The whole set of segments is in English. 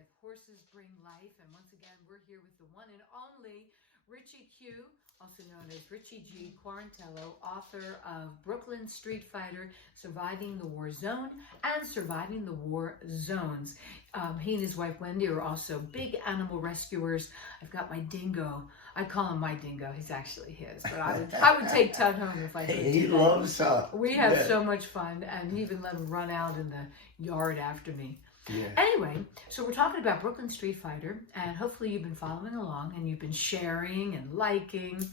with Horses Bring Life. And once again, we're here with the one and only Richie Q, also known as Richie G. Quarantello, author of Brooklyn Street Fighter, Surviving the War Zone and Surviving the War Zones. He and his wife Wendy are also big animal rescuers. I've got my dingo. I call him my dingo. He's actually his, but I would take Tut home if I could. He loves her. We have so much fun, and he even let him run out in the yard after me. Yeah. Anyway, so we're talking about Brooklyn Street Fighter, and hopefully you've been following along and you've been sharing and liking.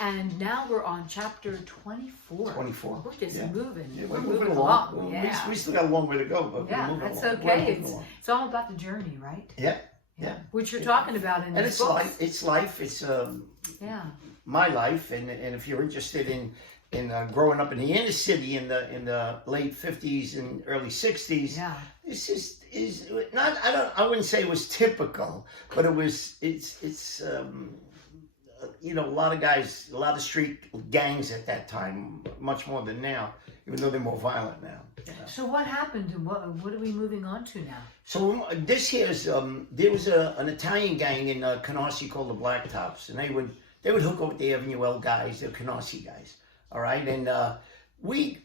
And now we're on chapter 24. 24. We're just moving. Yeah, we're moving along. Yeah. We still got a long way to go, but yeah, we're moving that's along. okay. It's all about the journey, right? Yeah. Yeah. Which you're talking about in this book. And it's life. It's my life. And if you're interested in growing up in the inner city in the late 50s and early 60s, this is not. I wouldn't say it was typical, but it's a lot of guys, a lot of street gangs at that time, much more than now, even though they're more violent now. You know? So what happened, and what are we moving on to now? So this here's there was an Italian gang in Canarsie called the Blacktops, and they would hook up with the Avenue L guys, the Canarsie guys. All right, and we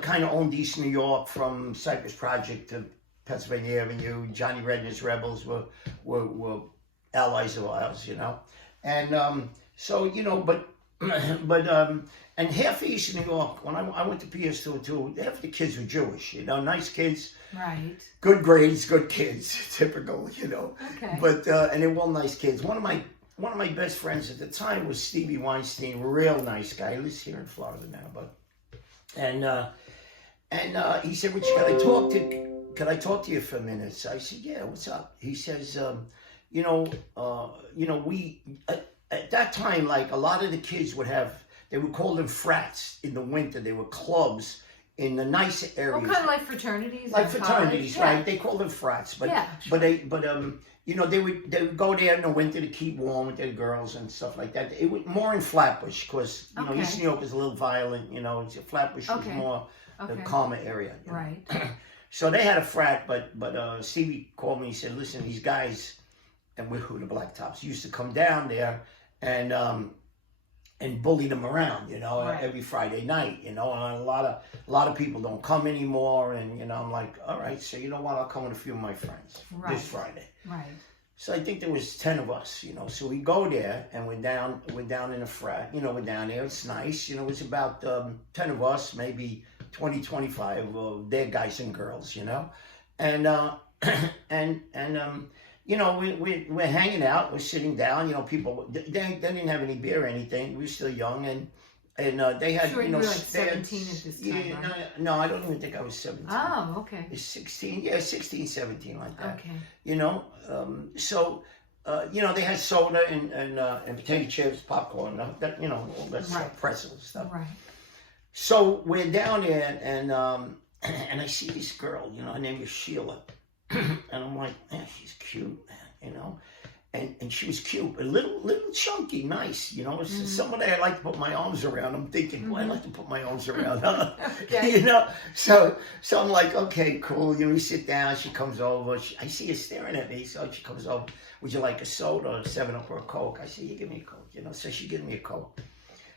kind of owned East New York from Cypress Project to Pennsylvania Avenue. Johnny Red and his rebels were allies of ours, you know, and so but and half of East New York, when I went to PS2 too, half the kids were Jewish, you know, nice kids, right? Good grades, good kids, typical, you know. Okay. But and they were all nice kids. One of my best friends at the time was Stevie Weinstein, real nice guy. He lives here in Florida now, and he said, "Richie, can I talk to you for a minute?" So I said, "Yeah, what's up?" He says, we at that time, like a lot of the kids they would call them frats in the winter. They were clubs in the nice areas. Kind of like fraternities. Like fraternities, right? Yeah. They call them frats, but they would go there in the winter to keep warm with their girls and stuff like that. It was more in Flatbush because East New York is a little violent. You know, Flatbush was more the calmer area. Right. So they had a frat, but Stevie called me. He said, "Listen, these guys," and we're the Blacktops, used to come down there and bully them around, you know, every Friday night, you know, and a lot of people don't come anymore, and you know, I'm like, all right, so you know what, I'll come with a few of my friends this Friday. Right. So I think there was 10 of us, you know, so we go there and we're down in a frat, you know, we're down there, it's nice, you know, it's about 10 of us, maybe 20, 25 of their guys and girls, you know, and you know, we're hanging out, we're sitting down, you know, people, they didn't have any beer or anything, we were still young, and they had, you know, were like 17 at this time, right? No, I don't even think I was 17. Oh, okay. 16, 17, like that. Okay. You know, so, you know, they had soda and potato chips, popcorn, that, you know, all that stuff, pretzels stuff. Right. So we're down there, and I see this girl, you know, her name is Sheila. And I'm like, man, she's cute, man, you know, and she was cute, a little chunky, nice, you know. Somebody I like to put my arms around. I'm thinking, well, I like to put my arms around her, you know. So I'm like, okay, cool. You know, we sit down. She comes over. I see her staring at me. So she comes over. Would you like a soda, or a 7-Up, or a Coke? I said, you give me a Coke, you know. So she gives me a Coke.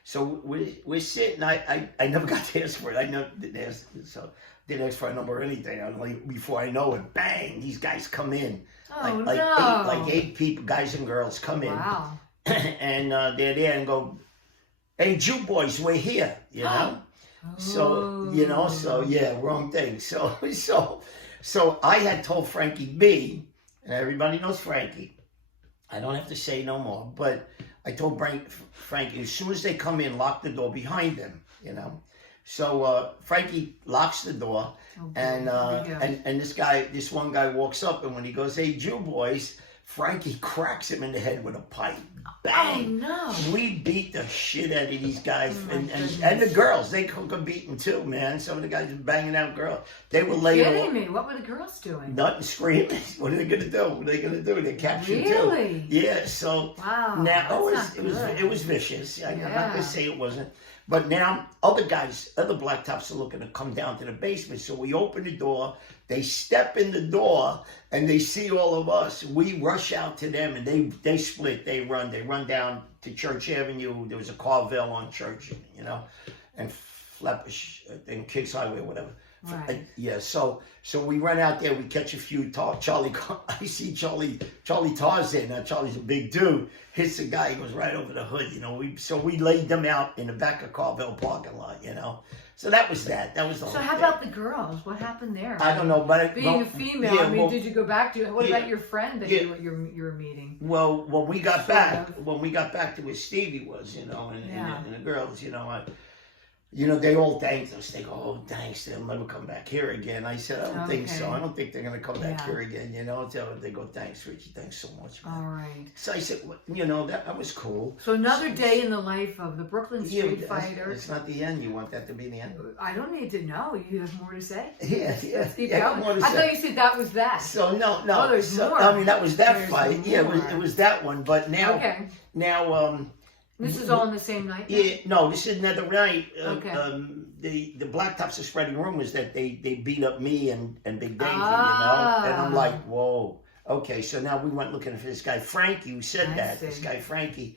So we're sitting. I never got to ask for it. I never didn't ask for a number or anything. I'm like, before I know it, bang! These guys come in. Eight people, guys and girls, come in. Wow. And they're there and go, "Hey, Jew boys, we're here." You know. So you know. So yeah, wrong thing. So I had told Frankie B, and everybody knows Frankie. I don't have to say no more, but I told Frankie, as soon as they come in, lock the door behind them, you know. So Frankie locks the door, and this one guy walks up, and when he goes, "Hey, Jew boys," Frankie cracks him in the head with a pipe. Bang! Oh, no. We beat the shit out of these guys, and the girls. They could beating too, man. Some of the guys were banging out girls. They were laying. Kidding me? What were the girls doing? Nothing, screaming. What are they gonna do? What are they gonna do? They captured too. Really? Yeah. So now it was vicious. I'm not gonna say it wasn't. But now other Blacktops are looking to come down to the basement. So we open the door. They step in the door, and they see all of us. We rush out to them, and they split. They run down to Church Avenue. There was a Carvel on Church, you know, and Flatbush and Kings Highway, or whatever. Right. Yeah. So we run out there. We catch a few. Charlie, I see Charlie Tarzan. Now Charlie's a big dude. Hits the guy. He goes right over the hood. You know. We laid them out in the back of Carvel parking lot. You know. So that was that. That was the whole So how thing. about the girls? What happened there? I don't know, but Being a female, yeah, I mean, well, did you go back to? What yeah, about your friend that yeah. you were meeting? Well, when we got Sort back, of. when we got back to where Stevie was, you know, Yeah. and the girls, you know, they all thanked us. They go, "Oh, thanks, they'll never come back here again." I said, "I don't think so. Okay. I don't think they're gonna come back Yeah. here again." You know, so they go, "Thanks, Richie. Thanks so much, man." All right. So I said, well, you know, that was cool. So another day in the life of the Brooklyn Yeah, Street but Fighter. it's not the end. You want that to be the end? I don't need to know. You have more to say. Yeah, Let's keep yeah. going. More to I say. thought you said that was that. So no. Oh, there's so, more. I mean, that was that There's fight. Yeah, more. it was that one. But now, Okay. now, This is all in the same night. then? yeah, no, this is another night. Okay. The Blacktops are spreading rumors that they beat up me and Big Davey, Ah. and I'm like, whoa, okay. So now we went looking for this guy Frankie who said I that. see. This guy Frankie.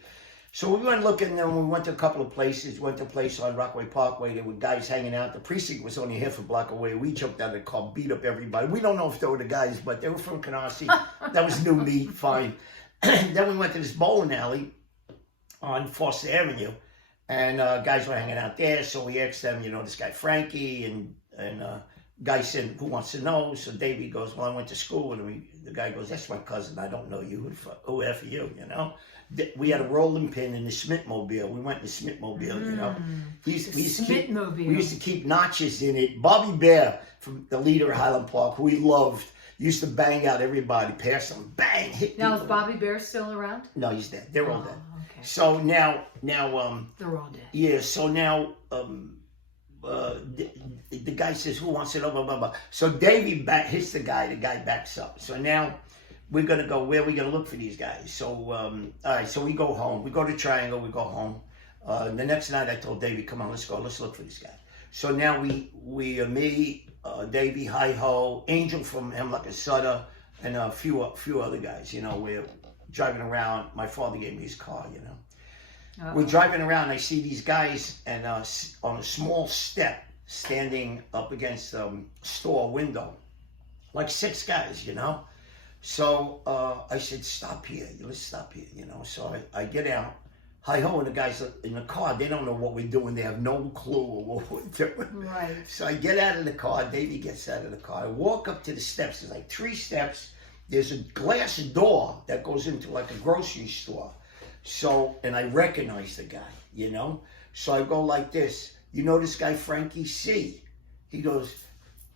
So we went looking, and we went to a couple of places. Went to a place on Rockaway Parkway. There were guys hanging out. The precinct was only half a block away. We jumped out of the car, beat up everybody. We don't know if they were the guys, but they were from Canarsie. That was new meat, fine. Then we went to this bowling alley on Foster Avenue, and guys were hanging out there. So we asked them, you know, this guy Frankie, and guy said, "Who wants to know?" So Davey goes, "Well, I went to school with him." The guy goes, "That's my cousin. I don't know you. Who F are you?" You know. We had a rolling pin in the Smithmobile. We went in the Smithmobile, you know. We used to keep, Smithmobile. we used to keep notches in it. Bobby Bear, from the leader of Highland Park, who we loved, used to bang out everybody, pass them, bang, hit Now is people. Bobby Bear still around? No, he's dead. They're all dead. Okay. So now, They're all dead. yeah. So now, the guy says, "Who wants it?" Blah blah blah. So Davey hits the guy. The guy backs up. So now we're gonna go. Where are we gonna look for these guys? So all right. So we go home. We go to Triangle. We go home. The next night, I told Davey, "Come on, let's go. Let's look for these guys." So now me, Davey, Hi Ho, Angel from Hemlock and Sutter, and a few other guys. You know, we're driving around. My father gave me his car. You know. Uh-oh. We're driving around. I see these guys, and on a small step, standing up against a store window, like 6 guys, you know. So I said, "Stop here. Let's stop here," you know. So I get out. Hi ho, and the guys in the car, they don't know what we're doing. They have no clue what we're doing. Right. So I get out of the car. Davey gets out of the car. I walk up to the steps. There's like 3 steps. There's a glass door that goes into like a grocery store. So, and I recognize the guy, you know? So I go like this. "You know this guy, Frankie C?" He goes,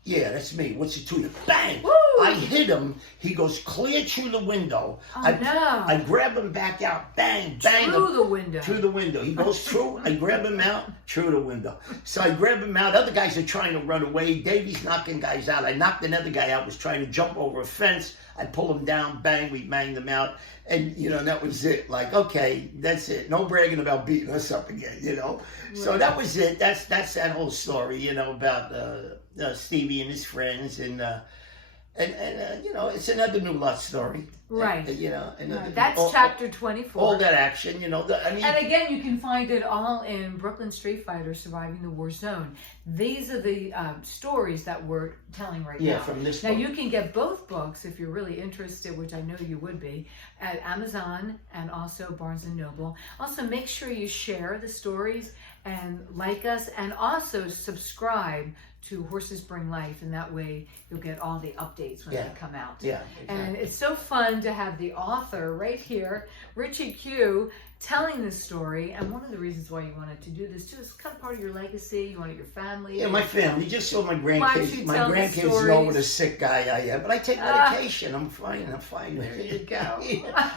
"Yeah, that's me. What's it to you?" Bang! Woo! I hit him. He goes clear through the window. Oh, I no. grab him back out. Bang, bang. Through the window. Through the window. He goes through. I grab him out. Through the window. So I grab him out. Other guys are trying to run away. Davey's knocking guys out. I knocked another guy out. Was trying to jump over a fence. I pull him down. Bang. We banged him out. And, you know, that was it. Like, okay, that's it. No bragging about beating us up again, you know. Right. So that was it. That's that whole story, you know, about Stevie and his friends. And you know, it's another New Lot story. Right. You know. Right. That's chapter 24. All that action, you know. I mean, and again, you can find it all in Brooklyn Street Fighter Surviving the War Zone. These are the stories that we're telling right now. Yeah, from this Now, book. you can get both books if you're really interested, which I know you would be, at Amazon and also Barnes & Noble. Also, make sure you share the stories and like us, and also subscribe to Horses Bring Life, and that way you'll get all the updates when they come out. Yeah, exactly. And it's so fun to have the author right here, Richie Q, telling this story. And one of the reasons why you wanted to do this too is kind of part of your legacy. You wanted your family. Yeah, my family. Just so my Why grandkids, don't you my tell the grandkids know stories? what a sick guy I am. But I take medication. I'm fine. There you go.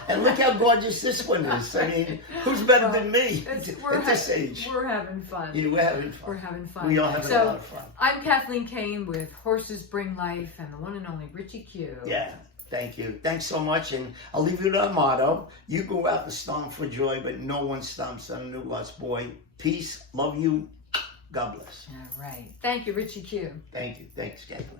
And look how gorgeous this one is. I mean, who's better than me at this age? We're having fun. Yeah, we're having fun. We're having fun. We all having a lot of fun. I'm Kathleen Kane with Horses Bring Life and the one and only Richie Q. Yeah. Thank you. Thanks so much. And I'll leave you with our motto. You go out and stomp for joy, but no one stomps on a New Lot's boy. Peace. Love you. God bless. All right. Thank you, Richie Q. Thank you. Thanks, Kathleen.